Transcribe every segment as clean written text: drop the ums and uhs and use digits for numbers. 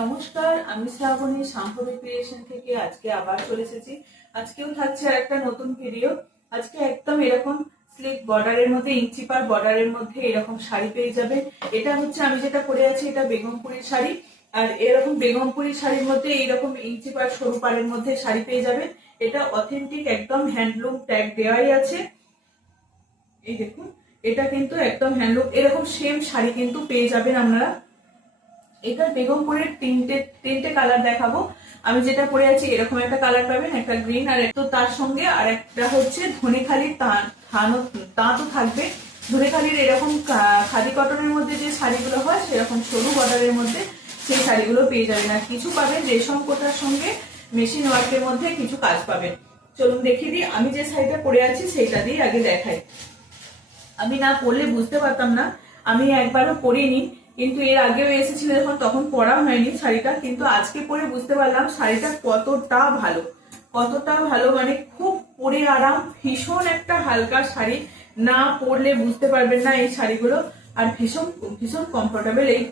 নমস্কার, আমি শ্রাবণী শাম্ভবী ক্রিয়েশন থেকে আজকে আবার চলে এসেছি। আজকেও থাকছে একটা নতুন ভিডিও। আজকে একদম এরকম স্লিক বর্ডারের মধ্যে, ইঞ্চি পার বর্ডারের মধ্যে এরকম শাড়ি পেয়ে যাবেন। এটা হচ্ছে আমি যেটা পরে আছি, এটা বেগমপুরি শাড়ি। আর এরকম বেগমপুরি শাড়ির মধ্যে এইরকম ইঞ্চি পার সরু পাড়ের মধ্যে শাড়ি পেয়ে যাবেন। এটা অথেন্টিক একদম হ্যান্ডলুম ট্যাগ দেওয়াই আছে। এই দেখুন, এটা কিন্তু একদম হ্যান্ডলুম। এরকম সেম শাড়ি কিন্তু পেয়ে যাবেন আপনারা। এটার বেগমপুরের তিনটে কালার দেখাবো। আমি যেটা পরে আছি এরকম একটা কালার পাবেন, একটা গ্রিন, আর একটু তার সঙ্গে আর একটা হচ্ছে ধনেখালির তাঁতও থাকবে। ধনেখালির এরকম খাদি কটনের মধ্যে যে শাড়িগুলো হয় সেরকম সরু বর্ডারের মধ্যে সেই শাড়িগুলো পেয়ে যাবেন। আর কিছু পাবেন রেশম কোটার সঙ্গে মেশিন ওয়ার্কের মধ্যে কিছু কাজ পাবেন। চলুন দেখিয়ে দিই। আমি যে শাড়িটা পরে আছি সেইটা দিয়ে আগে দেখাই। আমি না পরলে বুঝতে পারতাম না, আমি একবারও পরিনি, কিন্তু এর আগেও এসেছিল যখন তখন পরা হয়নি শাড়িটা, কিন্তু আজকে পরে বুঝতে পারলাম শাড়িটা কতটা ভালো, কতটা ভালো। মানে খুব পরে আরাম, ভীষণ একটা হালকা শাড়ি, না পরলে বুঝতে পারবেন না এই শাড়িগুলো। আর ভীষণ ভীষণ কমফোর্টেবল এই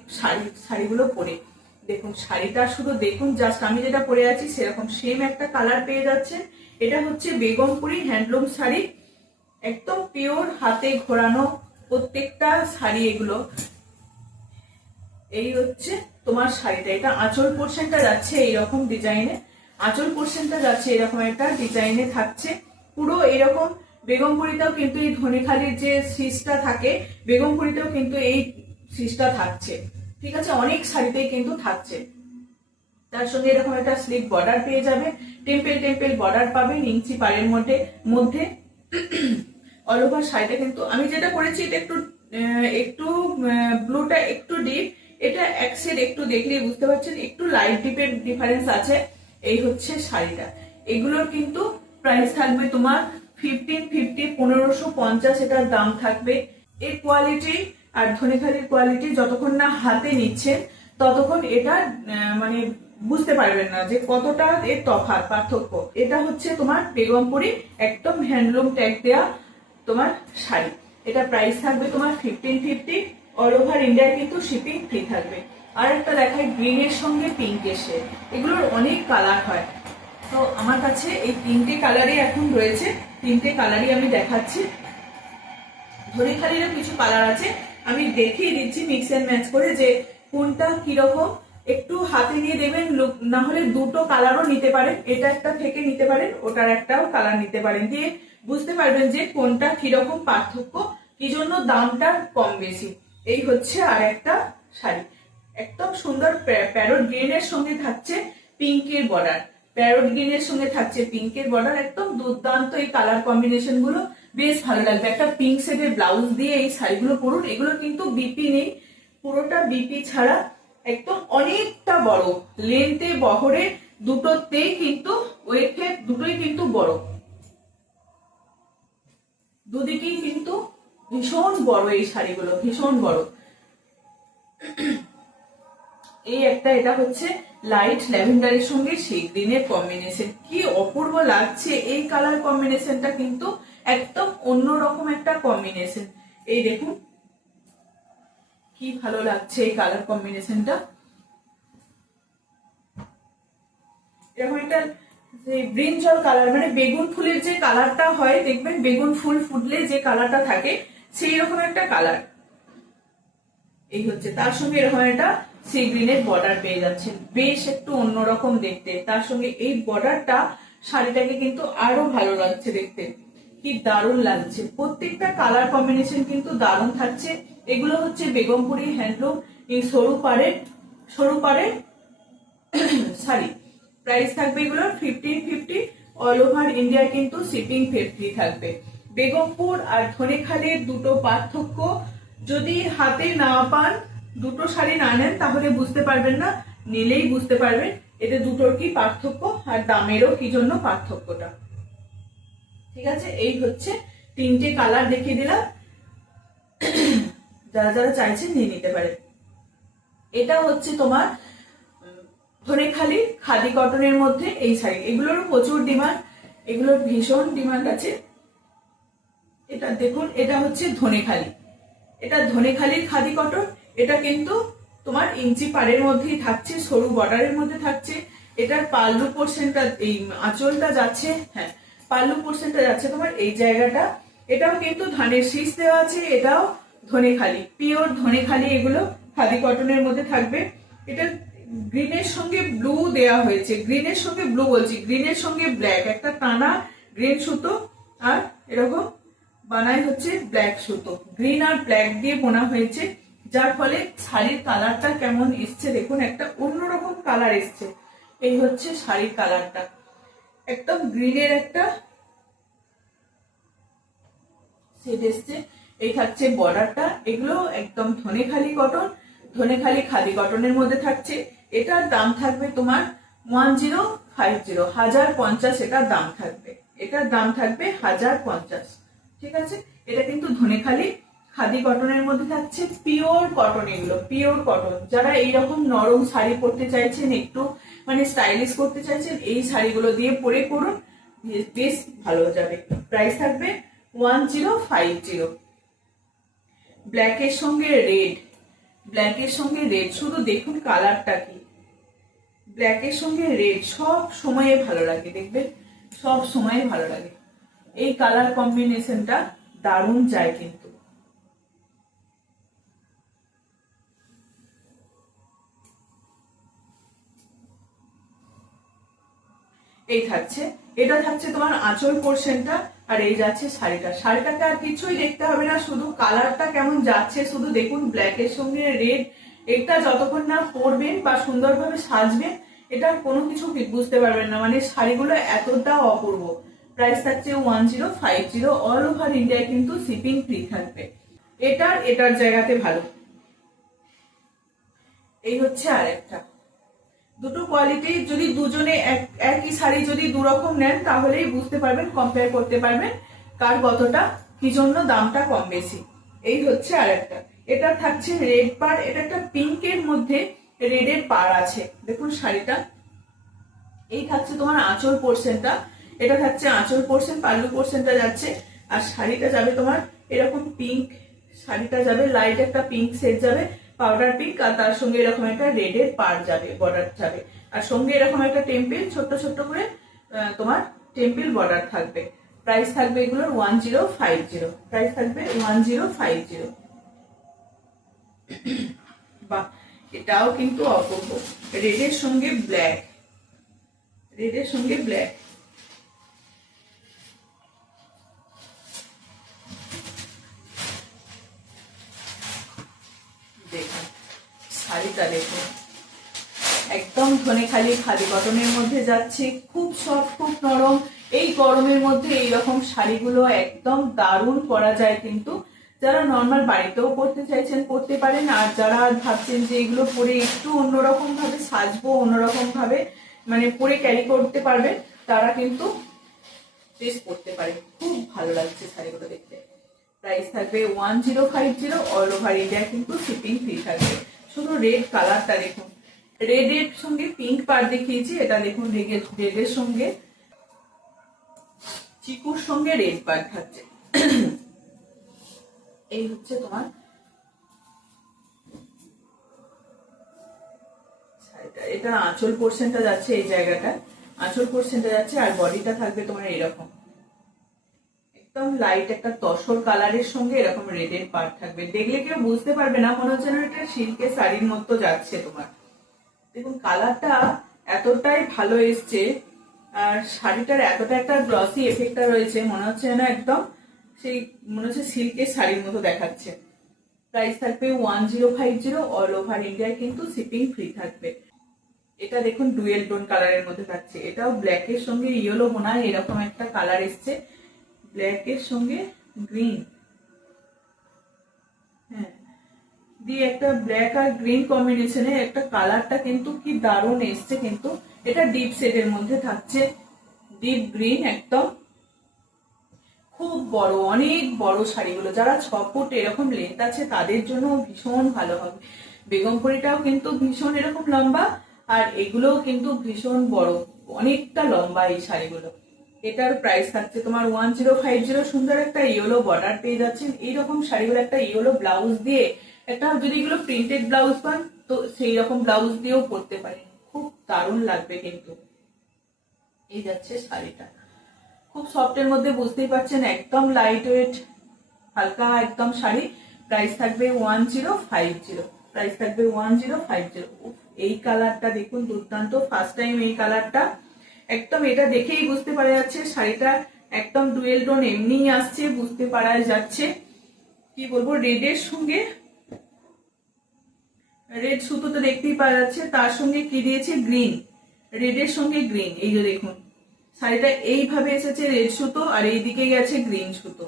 শাড়িগুলো পরে। দেখুন শাড়িটা শুধু দেখুন, জাস্ট আমি যেটা পরে আছি সেরকম সেম একটা কালার পেয়ে যাচ্ছে। এটা হচ্ছে বেগমপুরি হ্যান্ডলুম শাড়ি, একদম পিওর হাতে ঘোরানো প্রত্যেকটা শাড়ি এগুলো। এই হচ্ছে তোমার শাড়িটা। এটা আঁচল পোর্শনটা যাচ্ছে এইরকম ডিজাইনে, আঁচল পোর্শনটা যাচ্ছে এরকম একটা ডিজাইনে থাকছে পুরো এরকম। বেগমপুরিতেও কিন্তু এই ধনেখালির যে সিসটা থাকে, বেগমপুরিতেও কিন্তু এই সিসটা থাকছে। ঠিক আছে, অনেক শাড়িতেই কিন্তু থাকছে। তার সঙ্গে এরকম একটা স্লিভ বর্ডার পেয়ে যাবে, টেম্পেল টেম্পেল বর্ডার পাবেন ইঞ্চি পাড়ের মধ্যে অল ওভার শাড়িটা। কিন্তু আমি যেটা করেছি এটা একটু একটু ব্লুটা একটু ডিপ, এটা এক শেড একটু দেখলেই বুঝতে পারছেন একটু লাইট ডিপের ডিফারেন্স আছে। এই হচ্ছে শাড়িটা। এগুলোর কিন্তু প্রাইস থাকবে তোমার 1550 এটার দাম থাকবে। এর কোয়ালিটি আর ধনেখালির কোয়ালিটি যতক্ষণ না হাতে নিচ্ছেন ততক্ষণ এটা মানে বুঝতে পারবেন না যে কতটা এর তফাৎ পার্থক্য। এটা হচ্ছে তোমার বেগমপুরি একদম হ্যান্ডলুম ট্যাগ দেয়া তোমার শাড়ি। এটা প্রাইস থাকবে তোমার 1550। অল ওভার ইন্ডিয়া কিন্তু শিপিং ফ্রি থাকবে। আর একটা দেখায় গ্রিনের সঙ্গে পিঙ্কের শেড, এগুলোর অনেক কালার হয়। তো আমার কাছে এই তিনটে কালারই এখন রয়েছে, তিনটে কালারই আমি দেখাচ্ছি। ধনেখালিরও কিছু কালার আছে, আমি দেখিয়ে দিচ্ছি মিক্স এন্ড ম্যাচ করে যে কোনটা কিরকম। একটু হাতে নিয়ে দেবেন, না হলে দুটো কালারও নিতে পারেন, এটা একটা থেকে নিতে পারেন, ওটার একটাও কালার নিতে পারেন, দিয়ে বুঝতে পারবেন যে কোনটা কিরকম পার্থক্য, কি জন্য দামটা কম বেশি। এই হচ্ছে আর একটা শাড়ি, একদম সুন্দর প্যারোট গ্রিনের সঙ্গে থাকছে পিঙ্কের বর্ডার, প্যারোট গ্রিনের সঙ্গে থাকছে পিঙ্কের বর্ডার, একদম দুর্দান্ত এই কালার কম্বিনেশন গুলো, বেশ ভালো লাগবে। একটা পিঙ্ক শেডের ব্লাউজ দিয়ে এই শাড়িগুলো পরুন। এগুলো কিন্তু বিপি নেই, পুরোটা বিপি ছাড়া, একদম অনেকটা বড় লেন্থে বহরে দুটোতেই কিন্তু ওয়েটে দুটোই কিন্তু বড়, দুদিকেই কিন্তু ভীষণ বড় এই শাড়িগুলো, ভীষণ বড়। এই একটা, এটা হচ্ছে লাইট ল্যাভেন্ডারের সঙ্গে সেই গ্রিনের কম্বিনেশন, কি অপূর্ব লাগছে এই কালার কম্বিনেশনটা, কিন্তু একদম অন্যরকম একটা কম্বিনেশন। এই দেখুন কি ভালো লাগছে এই কালার কম্বিনেশনটা। এরকম একটা ব্রিঞ্জল কালার, মানে বেগুন ফুলের যে কালারটা হয় দেখবেন, বেগুন ফুল ফুটলে যে কালারটা থাকে সেই রকম একটা কালার। এই হচ্ছে তার সঙ্গে এরকম একটা সি গ্রিনের বর্ডার পেয়ে যাচ্ছেন, বেশ একটু অন্যরকম দেখতে। তার সঙ্গে এই বর্ডারটা শাড়িটাকে কিন্তু আরো ভালো লাগছে দেখতে, কি দারুণ লাগছে। প্রত্যেকটা কালার কম্বিনেশন কিন্তু দারুণ থাকছে। এগুলো হচ্ছে বেগমপুরি হ্যান্ডলুম এই সরু পাড়ের শাড়ি। প্রাইস থাকবে এগুলোর 1550। অল ওভার ইন্ডিয়া কিন্তু শিপিং ফ্রি থাকবে। বেগমপুর আর ধনেখালির দুটো পার্থক্য যদি হাতে না পান, দুটো শাড়ি না নেন তাহলে বুঝতে পারবেন না, নিলেই বুঝতে পারবেন এতে দুটোর কি পার্থক্য আর দামেরও কি জন্য পার্থক্যটা। ঠিক আছে, এই হচ্ছে তিনটে কালার দেখিয়ে দিলাম, যারা যারা চাইছেন নিয়ে নিতে পারে। এটা হচ্ছে তোমার ধনেখালি খাদি কটনের মধ্যে এই শাড়ি, এগুলোরও প্রচুর ডিমান্ড, এগুলোর ভীষণ ডিমান্ড আছে। এটা দেখুন, এটা হচ্ছে ধনেখালি, এটা ধনেখালির খাদি কটন। এটা কিন্তু তোমার ইঞ্চি পাড়ের মধ্যেই থাকছে, সরু বর্ডারের মধ্যে থাকছে। এটার পাল্লু পোর্শনটা, এই আঁচলটা যাচ্ছে, হ্যাঁ পাল্লু পোর্শনটা যাচ্ছে তোমার এই জায়গাটা। এটাও কিন্তু ধানের শীষ দেওয়া আছে, এটাও ধনেখালি, পিওর ধনেখালি, এগুলো খাদি কটনের মধ্যে থাকবে। এটা গ্রিনের সঙ্গে ব্লু দেয়া হয়েছে, গ্রিনের সঙ্গে ব্লু বলছি, গ্রিনের সঙ্গে ব্ল্যাক, একটা টানা গ্রিন সুতো আর এরকম বানাই হচ্ছে ব্ল্যাক সুতো, গ্রিন আর ব্ল্যাক দিয়ে বোনা হয়েছে, যার ফলে শাড়ির কালারটা কেমন এসছে দেখুন, একটা অন্যরকম কালার এসছে। এই হচ্ছে শাড়ির কালারটা, একদম গ্রিনের একটা সেট এসছে। এই থাকছে বর্ডারটা, এগুলো একদম ধনেখালি কটন, ধনেখালি খাদি কটনের মধ্যে থাকছে। এটার দাম থাকবে তোমার 1050, 1050 এটার দাম থাকবে, এটার দাম থাকবে 1050। ঠিক আছে, এটা কিন্তু ধনেখালি খাদি কটনের মধ্যে থাকছে, পিওর কটন, এগুলো পিওর কটন। যারা এইরকম নরম শাড়ি পরতে চাইছেন, একটু মানে স্টাইলিশ করতে চাইছেন, এই শাড়িগুলো দিয়ে পরে করুন, বেশ ভালো যাবে। প্রাইস থাকবে 1050। ব্ল্যাকের সঙ্গে রেড, ব্ল্যাকের সঙ্গে রেড, শুধু দেখুন কালারটা কি, ব্ল্যাকের সঙ্গে রেড সব সময়ে ভালো লাগে, দেখবে সব সময়ে ভালো লাগে। এই কালার কম্বিনেশনটা দারুণ যায় কিন্তু। এই থাকছে, এটা থাকছে তোমার আঁচল পোর্শনটা, আর এই যাচ্ছে শাড়িটা। শাড়িটাকে আর কিছুই দেখতে হবে না, শুধু কালারটা কেমন যাচ্ছে শুধু দেখুন, ব্ল্যাকের সঙ্গে রেড। এটা যতক্ষণ না পরবেন বা সুন্দরভাবে সাজবেন, এটা কোনো কিছু বুঝতে পারবেন না, মানে শাড়িগুলো এতটা অপূর্ব। প্রাইস থাকছে 1050, অল ওভার ইন্ডিয়ায় কিন্তু শিপিং ফ্রি থাকবে। এটার জায়গাতে ভালো। এই হচ্ছে আরেকটা, দুটো কোয়ালিটি যদি দুজনে একই শাড়ি যদি দুরকম নেন, তাহলেই বুঝতে পারবেন, কম্পেয়ার করতে পারবেন কার কতটা কি জন্য দামটা কম বেশি। এই হচ্ছে আরেকটা, এটা থাকছে রেড পাড়, এটা একটা পিঙ্কের মধ্যে রেডের পাড় আছে, দেখুন শাড়িটা। এই থাকছে তোমার আঁচল পোর্শনটা, এটা থাকছে আঁচল পোর্শন, পাল্লু পোর্শনটা যাচ্ছে, আর শাড়িটা যাবে তোমার এরকম পিঙ্ক, শাড়িটা যাবে লাইট একটা পিঙ্ক শেড যাবে, পাউডার পিঙ্ক, আর তার সঙ্গে এরকম একটা রেডের পাড় যাবে, বর্ডার যাবে, আর সঙ্গে এরকম একটা টেম্পল ছোট্ট ছোট্ট করে তোমার টেম্পল বর্ডার থাকবে। প্রাইস থাকবে এগুলোর 1050, প্রাইস থাকবে 1050। বাহ, এটাও কিন্তু অপূর্ব, রেডের সঙ্গে ব্ল্যাক, রেডের সঙ্গে ব্ল্যাক। দেখুন শাড়িটা, দেখুন একদম ধনেখালি খাদি কটনের মধ্যে যাচ্ছে, খুব সফট, খুব নরম। এই গরমের মধ্যে এইরকম শাড়িগুলো একদম দারুণ পরা যায় কিন্তু। যারা নর্মাল বাড়িতেও পরতে চাইছেন পরতে পারেন, আর যারা ভাবছেন যে এগুলো পরে একটু অন্যরকম ভাবে সাজবো, অন্যরকম ভাবে মানে পরে ক্যারি করতে পারবেন, তারা কিন্তু ড্রেস পরতে পারে, খুব ভালো লাগছে শাড়িগুলো দেখতে। প্রাইস থাকবে 1050, অল ওভার ইন্ডিয়া কিন্তু শিপিং ফ্রি থাকবে। শুধু রেড কালারটা দেখুন, রেডের সঙ্গে পিঙ্ক পাড় দেখিয়েছি, এটা দেখুন রেডের সঙ্গে চিকুর সঙ্গে রেড পাড় থাকছে। এই হচ্ছে তোমার শাড়িটা, এটা আঁচল পোর্শনটা যাচ্ছে, এই জায়গাটা আঁচল পোর্শনটা যাচ্ছে, আর বডিটা থাকবে তোমার এরকম একদম লাইট একটা তসর কালারের সঙ্গে এরকম রেডের পাড় থাকবে। দেখলে কেউ বুঝতে পারবে না, মনে হচ্ছে না এটা সিল্কের শাড়ির মতো যাচ্ছে তোমার। দেখুন কালারটা এতটাই ভালো এসছে, আর শাড়িটার এতটা একটা গ্লসি এফেক্টটা রয়েছে, মনে হচ্ছে না একদম সেই, মনে হচ্ছে সিল্কের শাড়ির মতো দেখাচ্ছে। প্রাইস থাকবে 1050, অল ওভার ইন্ডিয়ায় কিন্তু শিপিং ফ্রি থাকবে। এটা দেখুন ডুয়েল টোন কালারের মধ্যে থাকছে, এটাও ব্ল্যাকের সঙ্গে ইয়েলো বোনা এরকম একটা কালার এসছে, ব্ল্যাকের সঙ্গে গ্রিন, হ্যাঁ দিয়ে একটা ব্ল্যাক আর গ্রিন কম্বিনেশনে একটা কালারটা কিন্তু কি দারুণ এসছে কিন্তু। এটা ডিপ শেডের মধ্যে থাকছে, ডিপ গ্রিন একদম, খুব বড়, অনেক বড় শাড়িগুলো, যারা 6 ফুট এরকম লেন্থ আছে তাদের জন্য ভীষণ ভালো হবে। বেগমপুরিটাও কিন্তু ভীষণ এরকম লম্বা, আর এগুলোও কিন্তু ভীষণ বড়, অনেকটা লম্বা এই শাড়িগুলো। এটার প্রাইস থাকছে তোমার 1050, সুন্দর একটা ইয়েলো বর্ডার পেয়ে যাচ্ছেন। এইরকম শাড়িগুলো একটা ইয়েলো ব্লাউজ দিয়ে, একটা যদি এগুলো প্রিন্টেড ব্লাউজ পান তো সেই রকম ব্লাউজ দিয়েও পরতে পারেন, খুব দারুণ লাগবে কিন্তু। এই যাচ্ছে শাড়িটা, খুব সফটের মধ্যে, বুঝতেই পারছেন একদম লাইট ওয়েট হালকা একদম শাড়ি। প্রাইস থাকবে 1050, প্রাইস থাকবে 1050। এই কালারটা দেখুন দুর্দান্ত, ফার্স্ট টাইম এই কালারটা, একদম এটা দেখেই বুঝতে পারা যাচ্ছে শাড়িটা একদম ডুয়েল টোন এমনিই আসছে, বুঝতে পারা যাচ্ছে। কি বলবো, রেডের সঙ্গে রেড সুতো তো দেখতেই পাওয়া যাচ্ছে, তার সঙ্গে কি দিয়েছে গ্রিন, রেডের সঙ্গে গ্রিন। এই যে দেখুন শাড়িটা এইভাবে এসেছে রেড সুতো আর এইদিকে গেছে গ্রিন সুতো,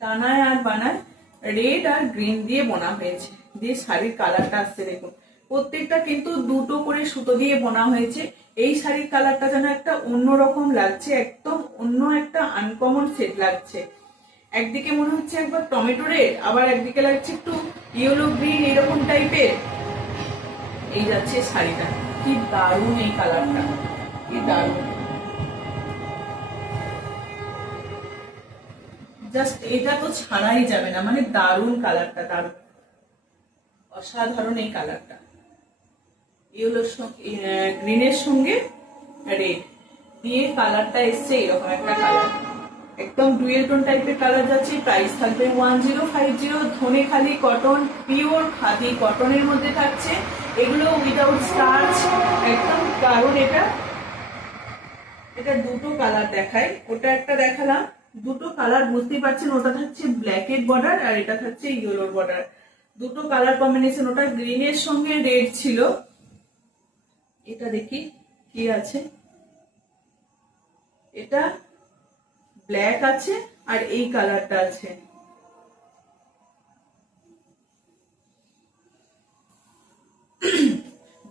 টানায় আর বানায় রেড আর গ্রিন দিয়ে বোনা হয়েছে, দিয়ে শাড়ির কালারটা আসছে দেখুন। প্রত্যেকটা কিন্তু দুটো করে সুতো দিয়ে বোনা হয়েছে। এই শাড়ির কালারটা যেন একটা অন্যরকম লাগছে, একদম অন্য একটা আনকমন সেট লাগছে। একদিকে মনে হচ্ছে একবার টমেটো রেড, আবার একদিকে লাগছে একটু ইয়েলো গ্রিন এরকম টাইপের। এই যাচ্ছে শাড়িটা, কি দারুণ এই কালারটা, কি দারুণ, জাস্ট এটা তো ছাড়াই যাবে না, মানে দারুণ কালারটা, দারুণ অসাধারণ এই কালারটা। ইয়েলোর সঙ্গে গ্রিনের সঙ্গে রেড দিয়ে কালারটা এসছে এরকম একটা কালার, একদম ডুয়েল টোন টাইপের কালার যাচ্ছে। প্রাইস থাকবে 1050। ধনেখালি কটন, পিওর খাদি কটনের মধ্যে থাকছে এগুলো, উইদাউট স্টার্চ একদম। কারণ এটা দুটো কালার দেখায়, ওটা একটা দেখালাম, দুটো কালার বুঝতেই পারছেন, ওটা থাকছে ব্ল্যাকের বর্ডার আর এটা থাকছে ইয়েলোর বর্ডার, দুটো কালার কম্বিনেশন। ওটা গ্রিনের সঙ্গে রেড ছিল, এটা দেখি কি আছে, এটা ব্ল্যাক আছে আর এই কালারটা আছে।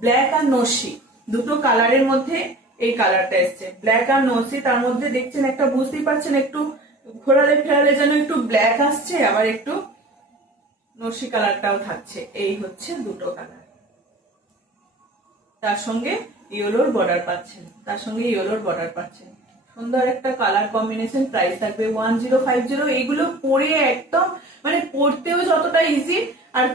ব্ল্যাক আর নসি দুটো কালারের মধ্যে এই কালারটা এসছে, ব্ল্যাক আর নসি। তার মধ্যে দেখছেন একটা, বুঝতেই পারছেন একটু ঘোরালে ফেরালে যেন একটু ব্ল্যাক আসছে, আবার একটু নসি কালারটাও থাকছে। এই হচ্ছে দুটো কালার, তার সঙ্গে ইয়েলোর বর্ডার পাচ্ছেন, তার সঙ্গে ইয়েলোর বর্ডার পাচ্ছেন, সুন্দর একটা কালার কম্বিনেশন। প্রাইস থাকবে 1050। এগুলো পরে একদম মানে পরতেও যতটা ইজি আর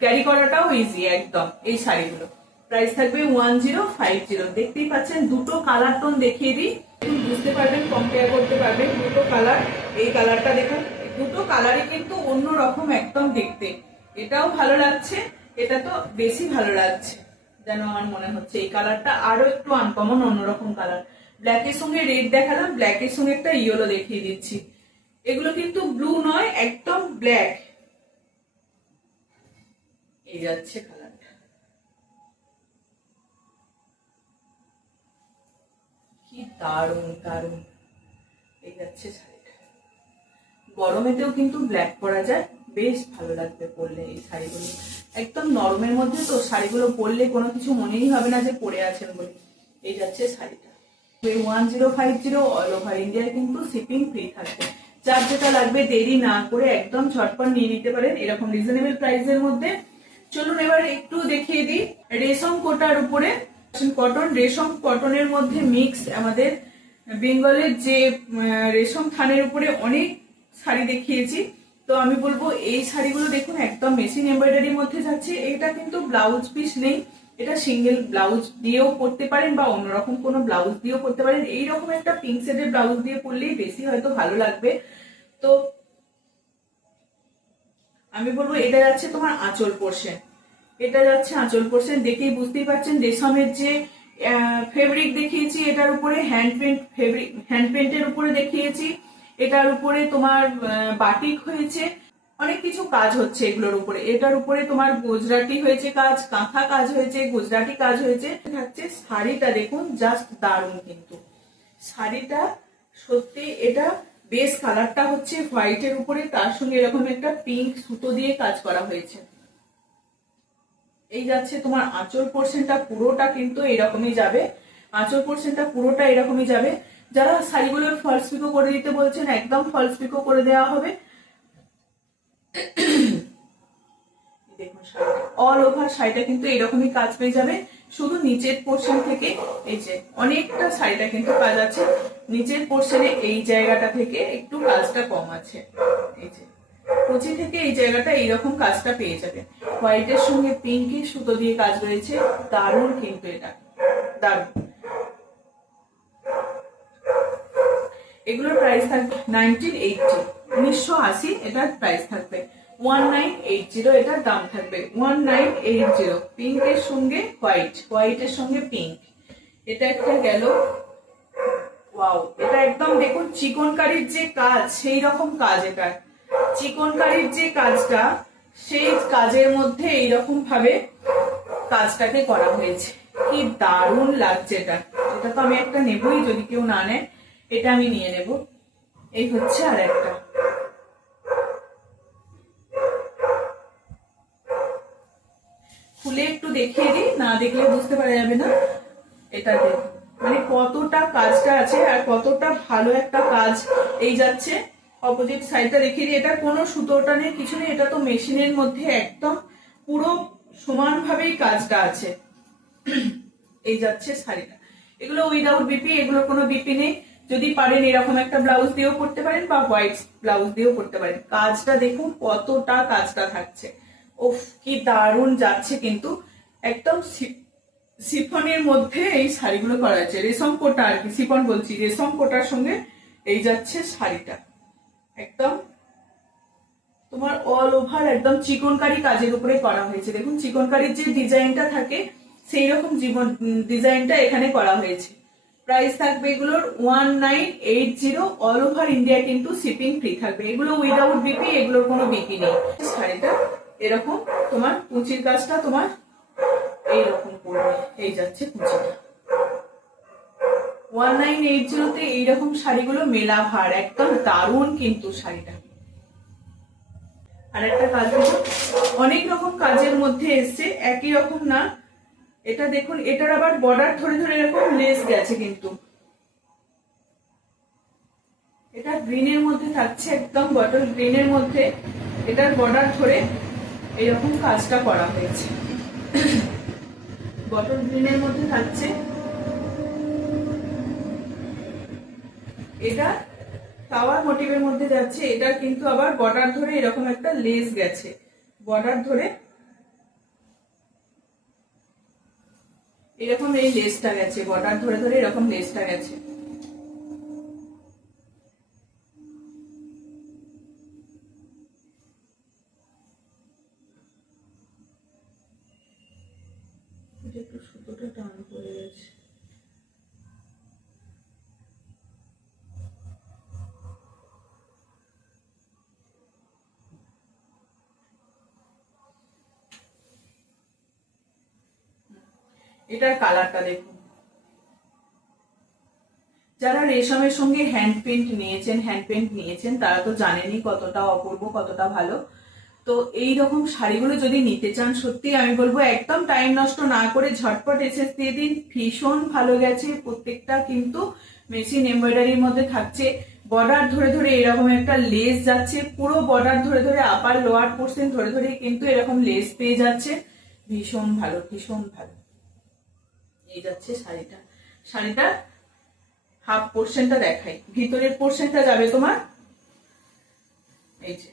ক্যারি করাটাও ইজি একদম এই শাড়িগুলো। প্রাইস থাকবে 1050। দেখতেই পাচ্ছেন দুটো কালার টোন দেখিয়ে দিই, বুঝতে পারবেন, কম্পেয়ার করতে পারবেন দুটো কালার। এই কালারটা দেখুন, দুটো কালারই কিন্তু অন্য রকম একদম দেখতে, এটাও ভালো লাগছে, এটা তো বেশি ভালো লাগছে যেন আমার মনে হচ্ছে। এই কালারটা আরো একটু আনকমন অন্যরকম কালার। ব্ল্যাকের সঙ্গে রেড দেখালাম, ব্ল্যাকের সঙ্গে একটা ইয়েলো দেখিয়ে দিচ্ছি। এগুলো কিন্তু ব্লু নয়, একদম ব্ল্যাক। এই যাচ্ছে কালারটা, কি দারুণ দারুণ। এই যাচ্ছে শাড়িটা, গরমেতেও কিন্তু ব্ল্যাক পরা যায়, বেশ ভালো লাগবে পরলে এই শাড়িগুলো। একদম নরমের মধ্যে তো শাড়িগুলো পরলে কোনো কিছু মনেই হবে না যে পরে আছেন বলে। এই যাচ্ছে শাড়িটা 1050, অল ওভার ইন্ডিয়ায় কিন্তু শিপিং ফ্রি থাকবে। যার যেটা লাগবে দেরি না করে একদম ঝটপট নিয়ে নিতে পারেন এরকম রিজনেবল প্রাইসের মধ্যে। চলুন এবার একটু দেখিয়ে দিই রেশম কোটার উপরে কটন, রেশম কটনের মধ্যে মিক্স আমাদের বেঙ্গলের যে রেশম থানের উপরে অনেক শাড়ি দেখিয়েছি, তো আমি বলবো এই শাড়িগুলো দেখুন একদম মেশিন এমব্রয়ডারির মধ্যে যাচ্ছে। এটা কিন্তু ব্লাউজ পিস নেই, এটা সিঙ্গেল ব্লাউজ দিয়েও পরতে পারেন বা অন্যরকম কোনো ব্লাউজ দিয়েও পরতে পারেন। এইরকম একটা পিঙ্ক শেডের ব্লাউজ দিয়ে পরলেই বেশি হয়তো ভালো লাগবে। তো আমি বলবো এটা যাচ্ছে তোমার আঁচল পোর্শন, এটা যাচ্ছে আঁচল পোর্শন। দেখেই বুঝতেই পারছেন রেশমের যে ফেব্রিক দেখিয়েছি, এটার উপরে হ্যান্ড প্রিন্ট ফেব্রিক, হ্যান্ড প্রিন্টের উপরে দেখিয়েছি, এটার উপরে তোমার বাটিক হয়েছে, অনেক কিছু কাজ হচ্ছে এগুলোর উপরে। এটার উপরে তোমার গুজরাটি হয়েছে কাজ, কাঁথা কাজ হয়েছে, গুজরাটি কাজ হয়েছে থাকছে। শাড়িটা দেখুন জাস্ট দারুণ কিন্তু শাড়িটা, সত্যি এটা বেস কালারটা হচ্ছে হোয়াইটের উপরে, তার সঙ্গে এরকম একটা পিঙ্ক সুতো দিয়ে কাজ করা হয়েছে। এই যাচ্ছে তোমার আঁচল পোর্শনটা, পুরোটা কিন্তু এরকমই যাবে, আঁচল পোর্শনটা পুরোটা এরকমই যাবে। যারা শাড়িগুলোর ফলস পিকো করে দিতে বলছেন একদম ফলস পিকো করে দেওয়া হবে। দেখুন অল ওভার শাড়িটা কিন্তু এরকমই কাজ পেয়ে যাবে, শুধু নিচের পোর্শন থেকে এই যে অনেকটা শাড়িটা কিন্তু কাজ আছে, নিচের পোর্শনে এই জায়গাটা থেকে একটু কাজটা কম আছে। এই যে কুচি থেকে এই জায়গাটা এইরকম কাজটা পেয়ে যাবে। হোয়াইটের সঙ্গে পিঙ্কের সুতো দিয়ে কাজ রয়েছে, দারুণ কিন্তু এটা, দারুণ। এগুলোর প্রাইস থাকবে 1980, 1980 এটার প্রাইস থাকবে। 1980 এটার দাম থাকবে 1980। পিঙ্কের সঙ্গে হোয়াইট, হোয়াইটের সঙ্গে পিঙ্ক, এটা একটা গেল। ওয়াও, এটা একদম দেখুন চিকনকারির যে কাজ, সেই রকম কাজ। এটা চিকনকারির যে কাজটা, সেই কাজের মধ্যে এইরকম ভাবে কাজটাকে করা হয়েছে। কি দারুণ লাগছে এটা। এটা তো আমি একটা নেবই, যদি কেউ না নেয় এটা আমি নিয়ে নেব। এই হচ্ছে আর একটা। খুলে একটু দেখিয়ে দিই, না দেখলে বুঝতে পারা যাবে না। এটা দেখুন মানে কতটা কাজটা আছে আর কতটা ভালো একটা কাজ এই যাচ্ছে। অপোজিট সাইডটা দেখিয়ে দিই, এটা কোনো সুতোটা নেই, কিছু নেই, এটা তো মেশিনের মধ্যে একদম পুরো সমানভাবেই কাজটা আছে। এই যাচ্ছে শাড়িটা। এগুলো উইদাউট বিপি, এগুলো কোনো বিপি নেই। যদি পারেন এরকম একটা ব্লাউজ দিয়েও করতে পারেন বা হোয়াইট ব্লাউজ দিয়েও করতে পারেন। কাজটা দেখুন কতটা কাজটা থাকছে। উফ, কি দারুণ যাচ্ছে কিন্তু। একদম সিফনের মধ্যে এই শাড়িগুলো করা আছে, রেশম কোটা আর কি, সিফন বলছি, রেশম কোটার সঙ্গে এই যাচ্ছে শাড়িটা। একদম তোমার অল ওভার একদম চিকনকারি কাজের উপরে করা হয়েছে। দেখুন চিকনকারির যে ডিজাইনটা থাকে সেই রকম ডিজাইনটা এখানে করা হয়েছে। প্রাইস থাকবে এগুলোর 1980। অল ওভার ইন্ডিয়া কিন্তু শিপিং ফ্রি থাকবে। এগুলো উইদাউট বিপি, এগুলোর কোনো বিপি নেই। শাড়িটা এরকম তোমার কুচির কাজটা তোমার এইরকম করবে, এই যাচ্ছে কুচিটা। 1980 তে এইরকম শাড়িগুলো মেলা ভার, একদম দারুণ কিন্তু শাড়িটা। আর একটা কাজ অনেক রকম কাজের মধ্যে এসছে, একই রকম না। এটা দেখুন, এটার আবার বর্ডার ধরে ধরে এরকম লেস গেছে কিন্তু। এটা গ্রিনের মধ্যে থাকছে, একদম বটল গ্রিনের মধ্যে এটার বর্ডার ধরে এরকম কাজটা করা হয়েছে। বটল গ্রিনের মধ্যে থাকছে এটা, ফ্লাওয়ার মোটিভের মধ্যে যাচ্ছে। এটা কিন্তু আবার বর্ডার ধরে এরকম একটা লেস গেছে, বর্ডার ধরে এরকম এই লেসটা গেছে, বর্ডার ধরে ধরে এরকম লেসটা গেছে। একটু সুতোটা টান পড়ে গেছে। এটার কালারটা দেখুন। যারা রেশমের সঙ্গে হ্যান্ড পেন্ট নিয়েছেন তারা তো জানেনই কতটা অপূর্ব, কতটা ভালো। তো এই রকম শাড়িগুলো যদি নিতে চান, সত্যি আমি বলবো একদম টাইম নষ্ট না করে ঝটপট এসএস দিয়ে দিন। ভীষণ ভালো গেছে প্রত্যেকটা, কিন্তু মেশিন এমব্রয়ডারির মধ্যে থাকছে। বর্ডার ধরে ধরে এরকম একটা লেস যাচ্ছে, পুরো বর্ডার ধরে ধরে আপার লোয়ার পোর্শন ধরে ধরে কিন্তু এরকম লেস পেয়ে যাচ্ছে। ভীষণ ভালো, ভীষণ ভালো। এই যাচ্ছে শাড়িটা। শাড়িটা হাফ পোর্শনটা দেখাই। ভিতরের পোর্শনটা যাবে তোমার এই যে,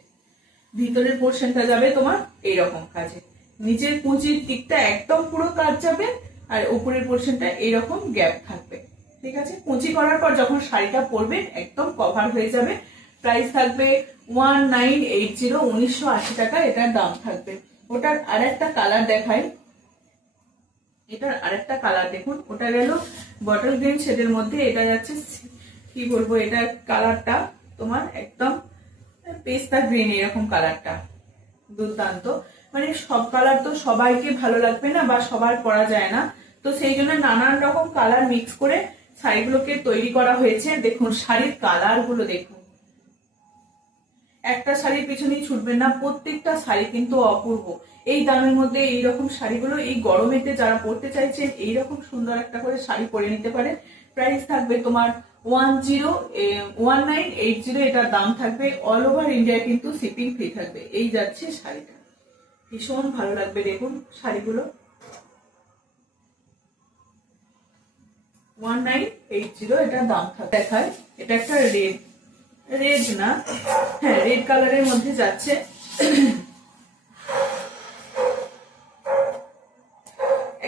ভিতরের পোর্শনটা যাবে তোমার এইরকম কাজে। নিচের কুচির দিকটা একদম পুরো কাজ যাবে, আর উপরের পোর্শনটা এইরকম গ্যাপ থাকবে। ঠিক আছে, কুচি করার পর যখন শাড়িটা পরবে একদম কভার হয়ে যাবে। প্রাইস থাকবে 1980, 1980 টাকা এটার দাম থাকবে। ওটার আরেকটা কালার দেখাই। এটার আরেকটা কালার দেখুন, ওটা গেল বটল গ্রিন শেডের মধ্যে, এটা যাচ্ছে কি বলবো, এটার কালারটা তোমার একদম পেস্তা গ্রিন, এরকম কালারটা দুর্দান্ত। মানে সব কালার তো সবাইকে ভালো লাগবে না বা সবার পরা যায় না, তো সেই জন্য নানান রকম কালার মিক্স করে শাড়িগুলোকে তৈরি করা হয়েছে। দেখুন শাড়ির কালার গুলো দেখুন, একটা শাড়ির পিছনেই ছুটবেন না, প্রত্যেকটা শাড়ি কিন্তু অপূর্ব। এই দামের মধ্যে এইরকম শাড়িগুলো এই গরমেতে যারা পরতে চাইছেন এইরকম সুন্দর একটা করে শাড়ি পরে নিতে পারে। প্রাইস থাকবে তোমার 1980, এটার দাম থাকবে। অল ওভার ইন্ডিয়া কিন্তু শিপিং ফ্রি থাকবে। এই যাচ্ছে শাড়িটা, ভীষণ ভালো লাগবে। দেখুন শাড়িগুলো 1980 এটার দাম থাকবে। দেখায় এটা একটা রেড, রেড না, হ্যাঁ রেড কালারের মধ্যে যাচ্ছে।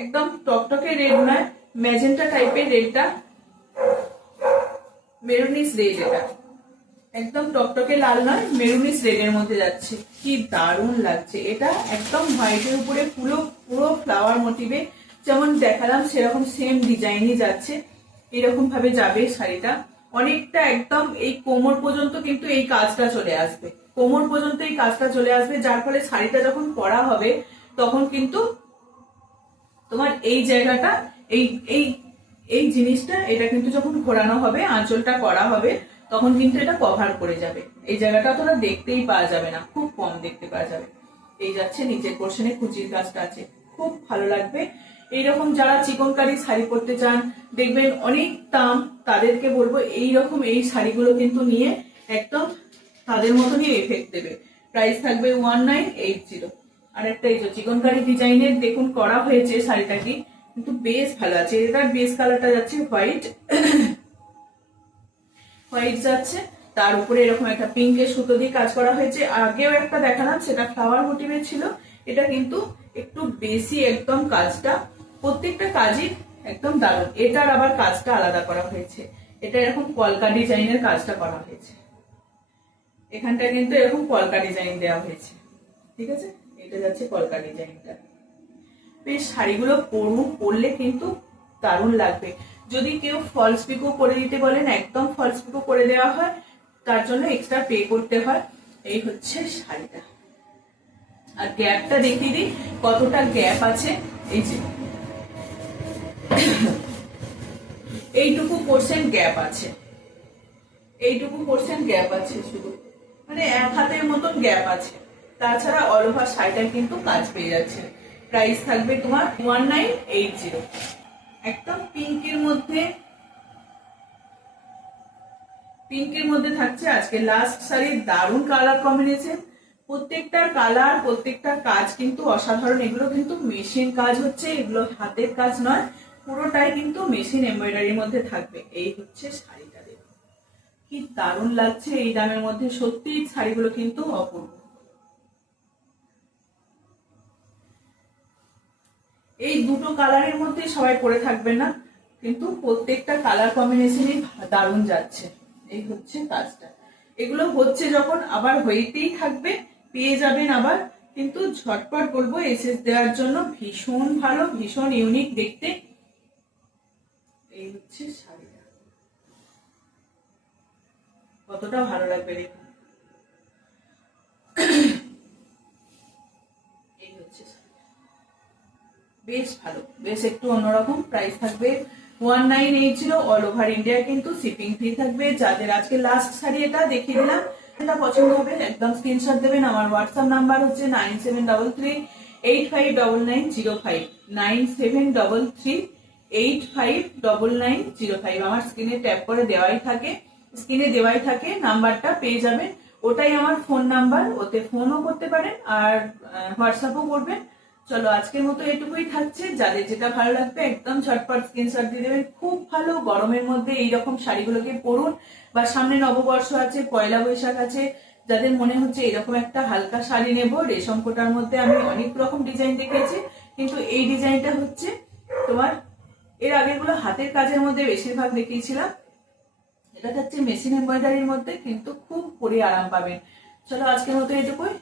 একদম টকটকে রেড নয়, ম্যাজেন্টা টাইপের রেডটা, মেরুনিস রেড এটা, একদম টকটকে লাল নয়, মেরুনিস রেড এর মধ্যে যাচ্ছে। কি দারুণ লাগছে এটা, একদম হোয়াইটের উপরে পুরো পুরো ফ্লাওয়ার মোটিভে যেমন দেখালাম সেরকম সেম ডিজাইনই যাচ্ছে। এরকম ভাবে যাবে শাড়িটা, অনেকটা একদম এই কোমর পর্যন্ত কিন্তু এই কাজটা চলে আসবে, কোমর পর্যন্ত এই কাজটা চলে আসবে, যার ফলে শাড়িটা যখন পরা হবে তখন কিন্তু তোমার এই জায়গাটা, এই এই এই জিনিসটা, এটা কিন্তু যখন ঘোরানো হবে, আঁচলটা করা হবে, তখন কিন্তু এটা কভার করে যাবে। এই জায়গাটা তোরা দেখতেই পাওয়া যাবে না, খুব কম দেখতে পাওয়া যাবে। এই যাচ্ছে নিচের পোর্শনে কুচির কাজটা আছে, খুব ভালো লাগবে। এইরকম যারা চিকনকারি শাড়ি পরতে চান, দেখবেন অনেক দাম, তাদেরকে বলবো এইরকম এই শাড়িগুলো কিন্তু নিয়ে একদম তাদের মতনই এফেক্ট দেবে। প্রাইস থাকবে 1980। আর একটা এই যে চিকনকারি ডিজাইনের দেখুন করা হয়েছে শাড়িটা, কি কিন্তু বেশ ভালো আছে। এটার বেস কালারটা যাচ্ছে হোয়াইট, হোয়াইট যাচ্ছে, তার উপরে এরকম একটা পিঙ্কের সুতো দিয়ে কাজ করা হয়েছে। আগেও একটা দেখালাম সেটা ফ্লাওয়ার মোটিভের ছিল, এটা কিন্তু একটু বেশি একদম কাজটা, প্রত্যেকটা কাজই একদম দারুণ। এটার আবার কাজটা আলাদা করা হয়েছে, এটা এরকম কলকা ডিজাইনের কাজটা করা হয়েছে, এখানটা কিন্তু এরকম কলকা ডিজাইন দেওয়া হয়েছে, ঠিক আছে। এটা যাচ্ছে কলকা ডিজাইনটা। বেশ শাড়িগুলো পরলে কিন্তু দারুণ লাগবে। যদি কেউ ফলস পিকো করে দিতে বলেন, একদম ফলস পিকো করে দেওয়া হয়, তার জন্য এক্সট্রা পে করতে হয়। এই হচ্ছে শাড়িটা। আর গ্যাপটা দেখিয়ে দিই কতটা গ্যাপ আছে। এই যে এইটুকু পোর্শন গ্যাপ আছে, এইটুকু পোর্শন গ্যাপ আছে, শুধু মানে এক হাতের মতন গ্যাপ আছে। তাছাড়া অল ওভার শাড়িটা কিন্তু কাজ পেয়ে যাচ্ছে। প্রাইস থাকবে তোমার 1980। একদম পিঙ্কের মধ্যে, পিঙ্কের মধ্যে থাকছে আজকে লাস্ট শাড়ি। দারুণ কালার কম্বিনেশন, প্রত্যেকটা কালার প্রত্যেকটা কাজ কিন্তু অসাধারণ। এগুলো কিন্তু মেশিন কাজ হচ্ছে, এগুলো হাতের কাজ নয়, পুরোটাই কিন্তু মেশিন এমব্রয়ডারির মধ্যে থাকবে। এই হচ্ছে শাড়িটা, দেখুন কি দারুণ লাগছে এই দামের মধ্যে, সত্যি শাড়িগুলো কিন্তু অপূর্ব। এই দুটো কালারের মধ্যে সবাই পরে থাকবে না, কিন্তু প্রত্যেকটা কালার কম্বিনেশনই দারুণ যাচ্ছে। এই হচ্ছে কাজটা, এগুলো হচ্ছে যখন আবার হইতেই থাকবে, পেয়ে যাবেন আবার। কিন্তু ঝটপট বলবো এসএস দেওয়ার জন্য, ভীষণ ভালো, ভীষণ ইউনিক দেখতে। এই হচ্ছে শাড়িটা, কতটা ভালো লাগবে দেখুন। এই হচ্ছে বেশ ভালো, বেশ একটু অন্যরকম। প্রাইস থাকবে 1980। অল ওভার ইন্ডিয়া কিন্তু শিপিং ফ্রি থাকবে। যাদের আজকে লাস্ট শাড়ি এটা দেখিয়ে দিলাম, এটা পছন্দ হবে একদম স্ক্রিনশট দেবেন। আমার হোয়াটসঅ্যাপ নাম্বার হচ্ছে 9733859905, 9733859905। আমার স্ক্রিনে ট্যাপ করে দেওয়াই থাকে, স্ক্রিনে দেওয়াই থাকে, নাম্বারটা পেয়ে যাবেন। ওটাই আমার ফোন নাম্বার, ওতে ফোনও করতে পারেন আর হোয়াটসঅ্যাপও করবেন। চলো আজকের মতো এটুকুই থাকছে। যাদের যেটা ভালো লাগবে একদম ঝটপট স্ক্রিনশট দিয়ে দেবেন। খুব ভালো, গরমের মধ্যে এইরকম শাড়িগুলোকে পরুন, বা সামনে নববর্ষ আছে, পয়লা বৈশাখ আছে, যাদের মনে হচ্ছে এরকম একটা হালকা শাড়ি নেব রেশম কোটার মধ্যে। আমি অনেক রকম ডিজাইন দেখেছি, কিন্তু এই ডিজাইনটা হচ্ছে তোমার, এর আগেগুলো হাতের কাজের মধ্যে বেশিরভাগ দেখিয়েছিলাম, এটা হচ্ছে মেশিন এমব্রয়ডারির মধ্যে, কিন্তু খুব পরে আরাম পাবেন। চলো আজকের মতো এটুকুই।